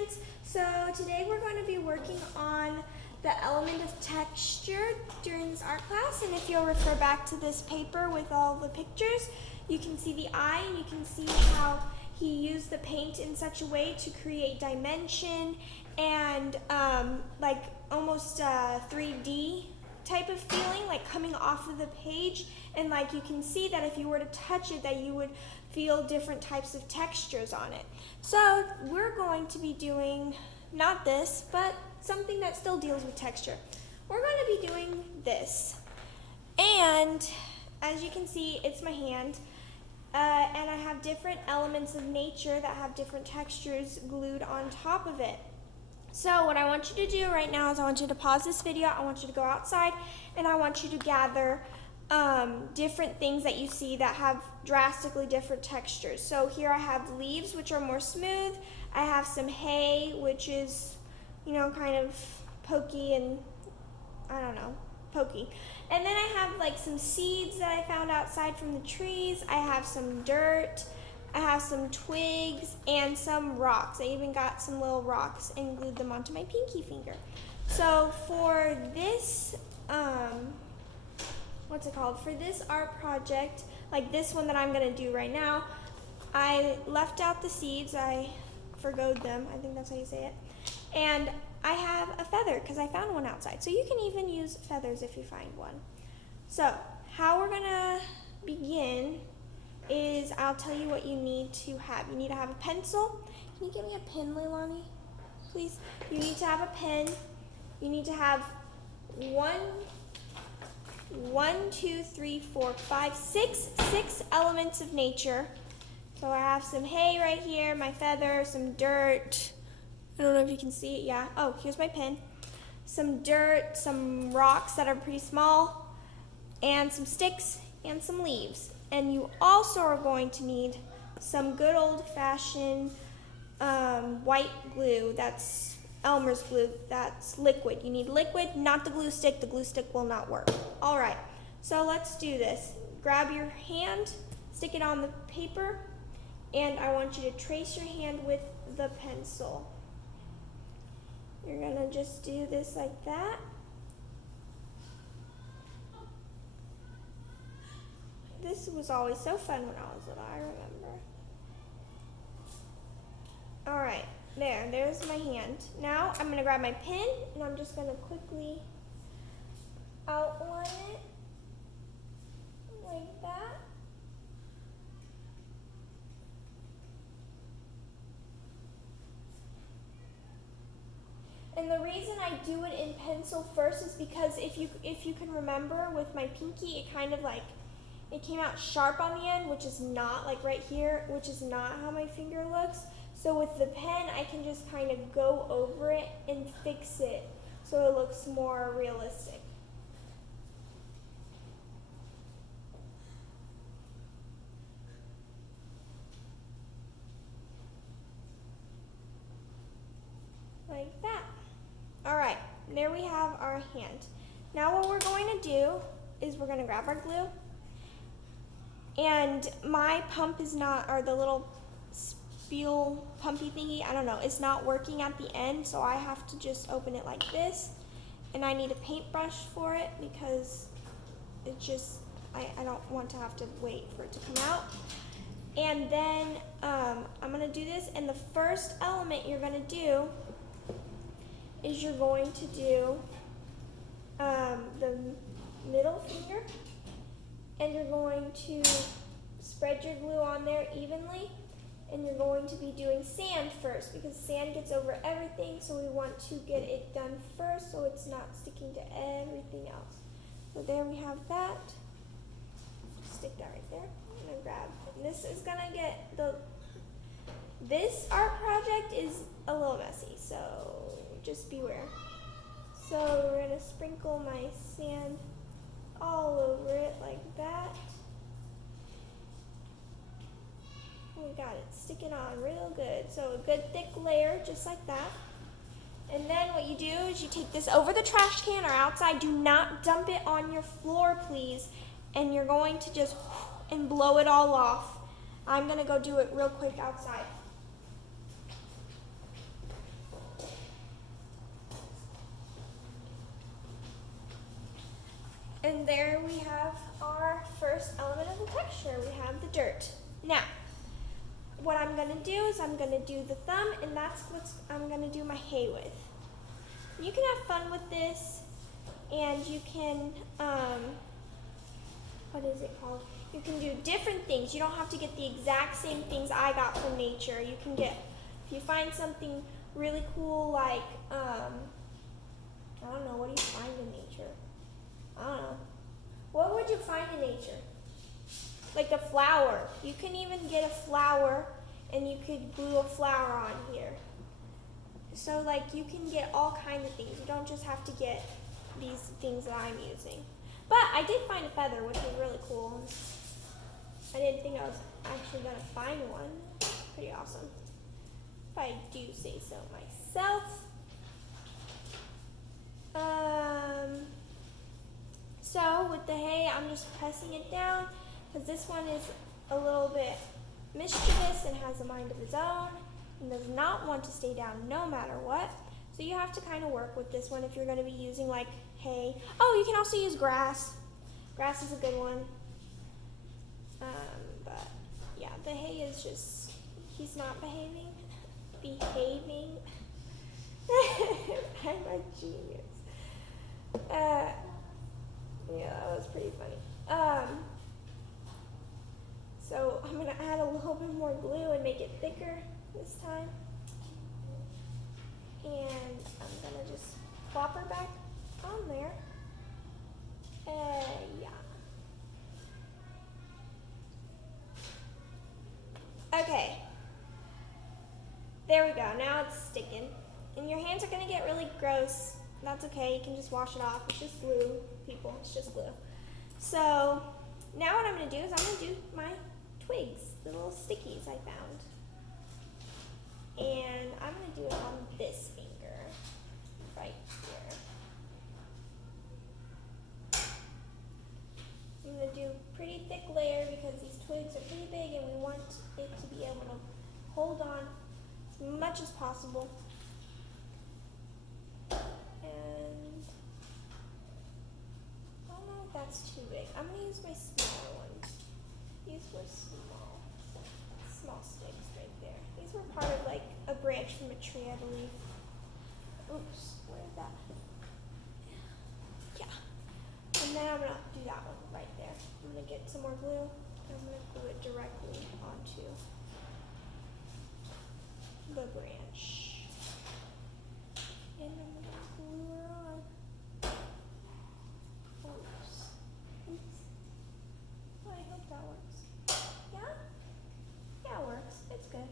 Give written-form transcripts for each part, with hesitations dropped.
students. So today we're going to be working on the element of texture during this art class, and if you'll refer back to this paper with all the pictures, you can see the eye and you can see how he used the paint in such a way to create dimension and like almost 3D type of feeling, like coming off of the page, and like you can see that if you were to touch it that you would feel different types of textures on it. So we're going to be doing not this, but something that still deals with texture. We're going to be doing this, and as you can see, it's my hand, and I have different elements of nature that have different textures glued on top of it. So what I want you to do right now is I want you to pause this video, I want you to go outside, and I want you to gather different things that you see that have drastically different textures. So here I have leaves, which are more smooth. I have some hay, which is, you know, kind of pokey and, I don't know, pokey. And then I have like some seeds that I found outside from the trees. I have some dirt. I have some twigs and some rocks. I even got some little rocks and glued them onto my pinky finger. So for this, what's it called? For this art project, like this one that I'm gonna do right now, I left out the seeds, I forgoed them, I think that's how you say it. And I have a feather because I found one outside. So you can even use feathers if you find one. So how we're gonna begin is I'll tell you what you need to have. You need to have a pencil. Can you give me a pen, Leilani, please? You need to have a pen. You need to have six elements of nature. So I have some hay right here, my feather, some dirt. I don't know if you can see it, yeah. Oh, here's my pen. Some dirt, some rocks that are pretty small, and some sticks and some leaves. And you also are going to need some good old-fashioned white glue. That's Elmer's glue. That's liquid. You need liquid, not the glue stick. The glue stick will not work. All right, so let's do this. Grab your hand, stick it on the paper, and I want you to trace your hand with the pencil. You're gonna just do this like that. This was always so fun when I was little, I remember. All right, there's my hand. Now I'm gonna grab my pen and I'm just gonna quickly outline it like that. And the reason I do it in pencil first is because if you can remember with my pinky, it kind of like, it came out sharp on the end, which is not, like right here, which is not how my finger looks. So with the pen, I can just kind of go over it and fix it so it looks more realistic. Like that. All right, there we have our hand. Now what we're going to do is we're going to grab our glue. And my pump is not, or the little spiel pumpy thingy, I don't know, it's not working at the end, so I have to just open it like this. And I need a paintbrush for it because it just, I don't want to have to wait for it to come out. And then I'm gonna do this, and the first element you're gonna do is you're going to do the middle finger, and you're going to spread your glue on there evenly, and you're going to be doing sand first because sand gets over everything, so we want to get it done first so it's not sticking to everything else. So there we have that. Stick that right there. I'm gonna grab, and this is gonna get this art project is a little messy, so just beware. So we're gonna sprinkle my sand all over it like that. We got it sticking on real good. So a good thick layer, just like that. And then what you do is you take this over the trash can or outside. Do not dump it on your floor, please. And you're going to just and blow it all off. I'm gonna go do it real quick outside. And there we have our first element of the texture. We have the dirt. Now, what I'm gonna do is I'm gonna do the thumb, and that's what I'm gonna do my hay with. You can have fun with this, and you can, what is it called? You can do different things. You don't have to get the exact same things I got from nature. You can get, if you find something really cool like, I don't know, what do you find in nature? I don't know. What would you find in nature? Like a flower. You can even get a flower and you could glue a flower on here. So like you can get all kinds of things. You don't just have to get these things that I'm using. But I did find a feather, which was really cool. I didn't think I was actually gonna find one. Pretty awesome. If I do say so myself. So with the hay, I'm just pressing it down because this one is a little bit mischievous and has a mind of its own and does not want to stay down no matter what. So you have to kind of work with this one if you're going to be using like hay. Oh, you can also use grass. Grass is a good one. But yeah, the hay is just, he's not behaving. Behaving. I'm a genius. Yeah, that was pretty funny. So I'm gonna add a little bit more glue and make it thicker this time. And I'm gonna just plop her back on there. Yeah. Okay. There we go, now it's sticking. And your hands are gonna get really gross. That's okay, you can just wash it off. It's just glue, people, it's just glue. So now what I'm gonna do is I'm gonna do my twigs, the little stickies I found. And I'm gonna do it on this finger, right here. I'm gonna do a pretty thick layer because these twigs are pretty big and we want it to be able to hold on as much as possible. And I don't know if that's too big. I'm gonna use my smaller ones. These were small sticks right there. These were part of like a branch from a tree, I believe. Oops, where is that? Yeah. And then I'm gonna do that one right there. I'm gonna get some more glue and I'm gonna glue it directly onto the branch. And I'm gonna glue her on. Oops. Oops. Well, I hope that works. Yeah? Yeah, it works. It's good.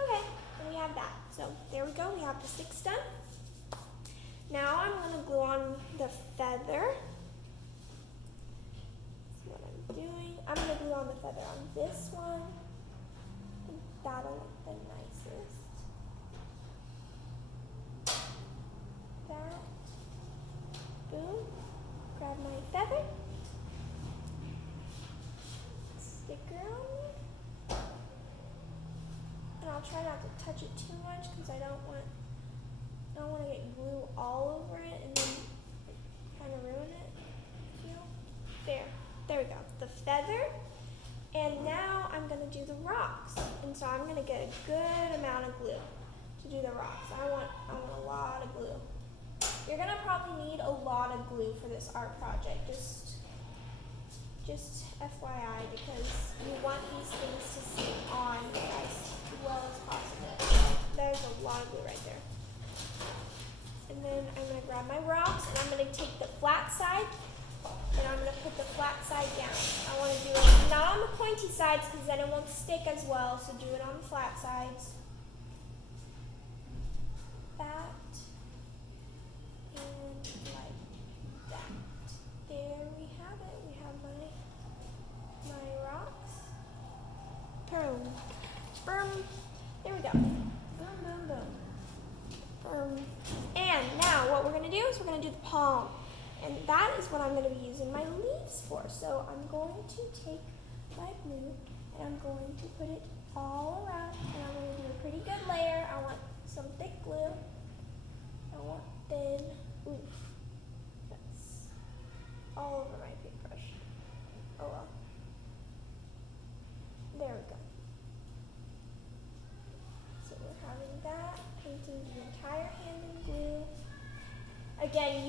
Okay, and we have that. So there we go. We have the sticks done. Now I'm going to glue on the feather. That's what I'm doing. I'm going to glue on the feather on this one. And that'll look the nicest. That. Boom. Grab my feather. Stick her on there. And I'll try not to touch it too much because I don't want to get glue all over it and then kind of ruin it. You know? There we go. The feather. And now I'm going to do the rocks. And so I'm going to get a good amount of glue to do the rocks. I want a lot of glue. You're going to probably need a lot of glue for this art project. Just FYI, because you want these things to stay on as well as possible. There's a lot of glue right there. And then I'm going to grab my rocks and I'm going to take the flat side and I'm going to put the flat side down. I want to do it not on the pointy sides because then it won't stick as well, so do it on the flat sides. That. And like that. There we have it. We have my rocks. Boom. Boom. There we go. Boom, boom, boom. And now what we're going to do is we're going to do the palm. And that is what I'm going to be using my leaves for. So I'm going to take my glue and I'm going to put it all around. And I'm going to do a pretty good layer. I want some thick glue. I want thin. Oof. That's all over my painting the entire hand in glue. Again,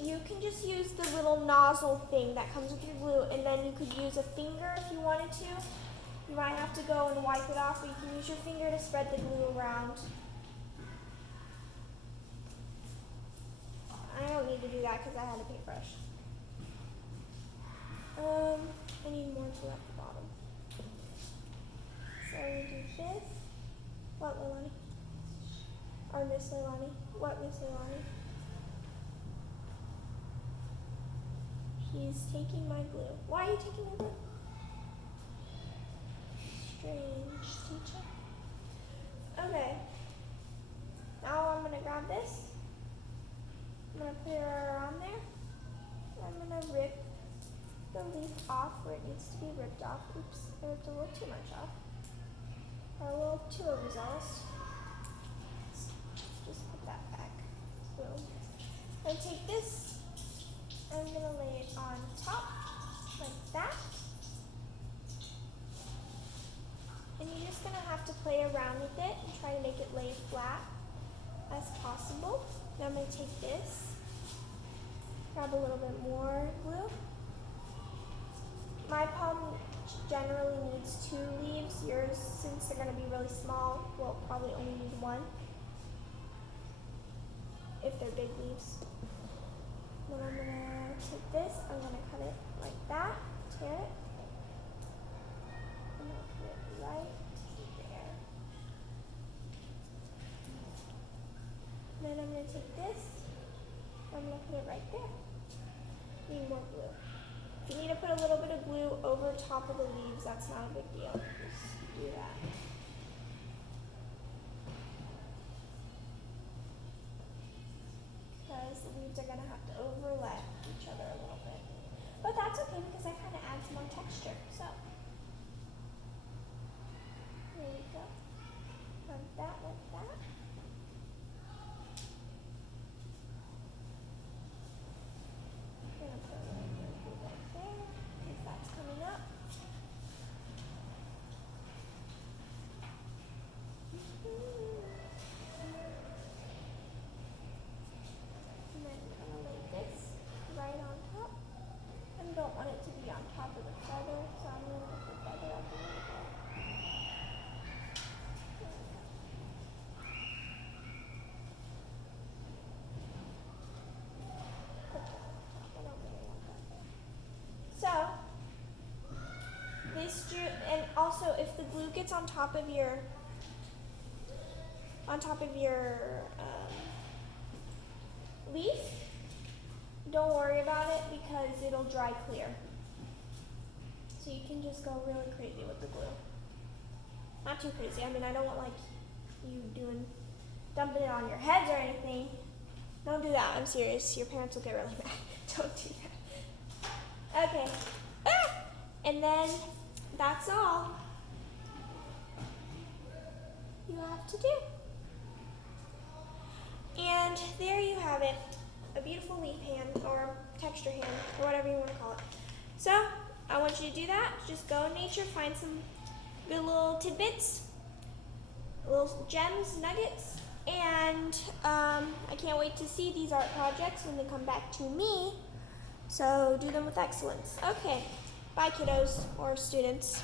you can just use the little nozzle thing that comes with your glue, and then you could use a finger if you wanted to. You might have to go and wipe it off, or you can use your finger to spread the glue around. I don't need to do that because I had a paintbrush. I need more glue at the bottom. So we do this. What, Leilani? Or Miss Leilani? What, Miss Leilani? He's taking my glue. Why are you taking my glue? Strange teacher. Okay. Now I'm gonna grab this. I'm gonna put it around there. I'm gonna rip the leaf off where it needs to be ripped off. Oops, I ripped a little too much off. Or a little too overzealous. Just put that back. Boom. And take this. I'm gonna lay it on top, like that. And you're just gonna have to play around with it and try to make it lay flat as possible. Now I'm gonna take this, grab a little bit more glue. My palm generally needs 2 leaves. Yours, since they're gonna be really small, will probably only need 1. If they're big leaves. Then I'm gonna take this, I'm gonna cut it like that, tear it. I'm gonna put it right there. Then I'm gonna take this, I'm gonna put it right there. Need more glue. If you need to put a little bit of glue over top of the leaves, that's not a big deal. Just do that. Because the leaves are gonna have to overlap each other a little bit. But that's okay because that kind of adds more texture. So, there we go. Like that, like that. I'm gonna put a little bit of glue right there because that's coming up. And then I'm gonna lay this right on top. And don't want it to be on top of the feather, so I'm gonna put the feather up a little bit. Put that on top. I don't really want that there. So this and also if the glue gets on top of your leaf, don't worry about it because it'll dry clear. So you can just go really crazy with the glue. Not too crazy. I mean, I don't want like you dumping it on your heads or anything. Don't do that. I'm serious. Your parents will get really mad. Don't do that. Okay. And then that's all you have to do. And there you have it. A beautiful leaf hand or texture hand or whatever you want to call it. So I want you to do that. Just go in nature, find some good little tidbits, little gems, nuggets, and I can't wait to see these art projects when they come back to me. So do them with excellence. Okay, bye kiddos or students.